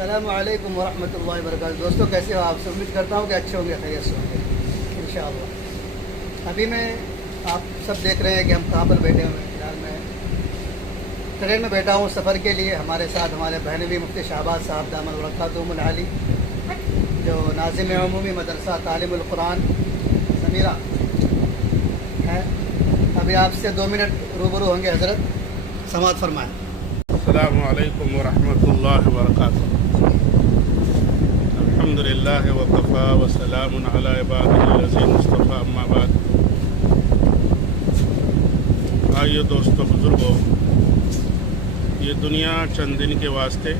السلام علیکم ورحمۃ اللہ وبرکاتہ۔ دوستوں کیسے ہو آپ؟ سے امید کرتا ہوں کہ اچھے ہوں گے، خیریت سے ہوں گے انشاءاللہ۔ ابھی میں آپ سب دیکھ رہے ہیں کہ ہم کہاں پر بیٹھے ہوئے ہیں۔ فی الحال میں ٹرین میں بیٹھا ہوں سفر کے لیے۔ ہمارے ساتھ ہمارے بہنوی مفتی شہباز صاحب دامت برکاتہم العالی، جو ناظم عمومی مدرسہ تعلیم القرآن ضمیرہ ہے۔ ابھی آپ سے 2 منٹ روبرو ہوں گے، حضرت سماعت فرمائیں۔ السلام علیکم ورحمۃ اللہ وبرکاتہ۔ الحمدللہ وکفی وسلام علی عبادہ الذین اصطفی، اما بعد۔ آئیے دوستو بزرگوں، یہ دنیا چند دن کے واسطے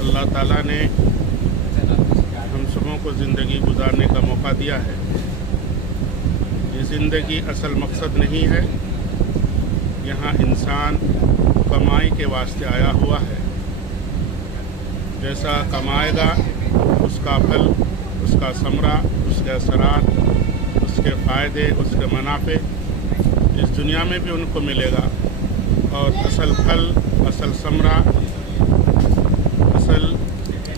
اللہ تعالیٰ نے ہم سبوں کو زندگی گزارنے کا موقع دیا ہے۔ یہ زندگی اصل مقصد نہیں ہے، یہاں انسان کمائی کے واسطے آیا ہوا ہے۔ جیسا کمائے گا اس کا پھل، اس کا ثمرہ، اس کے اثرات، اس کے فائدے، اس کے منافع اس دنیا میں بھی ان کو ملے گا، اور اصل پھل، اصل ثمرہ، اصل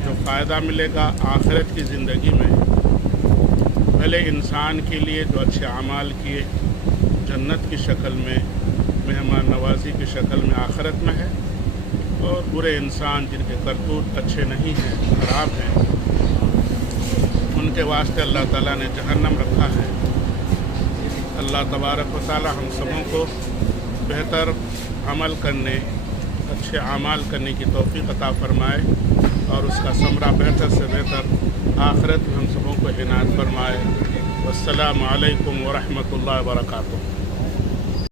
جو فائدہ ملے گا آخرت کی زندگی میں۔ بھلے انسان کے لیے جو اچھے اعمال کیے جنت کی شکل میں، مہمان نوازی کی شکل میں آخرت میں ہے، اور برے انسان جن کے کرتوت اچھے نہیں ہیں، خراب ہیں، ان کے واسطے اللہ تعالیٰ نے جہنم رکھا ہے۔ اللہ تبارک و تعالیٰ ہم سبوں کو بہتر عمل کرنے، اچھے اعمال کرنے کی توفیق عطا فرمائے، اور اس کا ثمرہ بہتر سے بہتر آخرت میں ہم سبوں کو عنایت فرمائے۔ والسلام علیکم ورحمۃ اللہ وبرکاتہ۔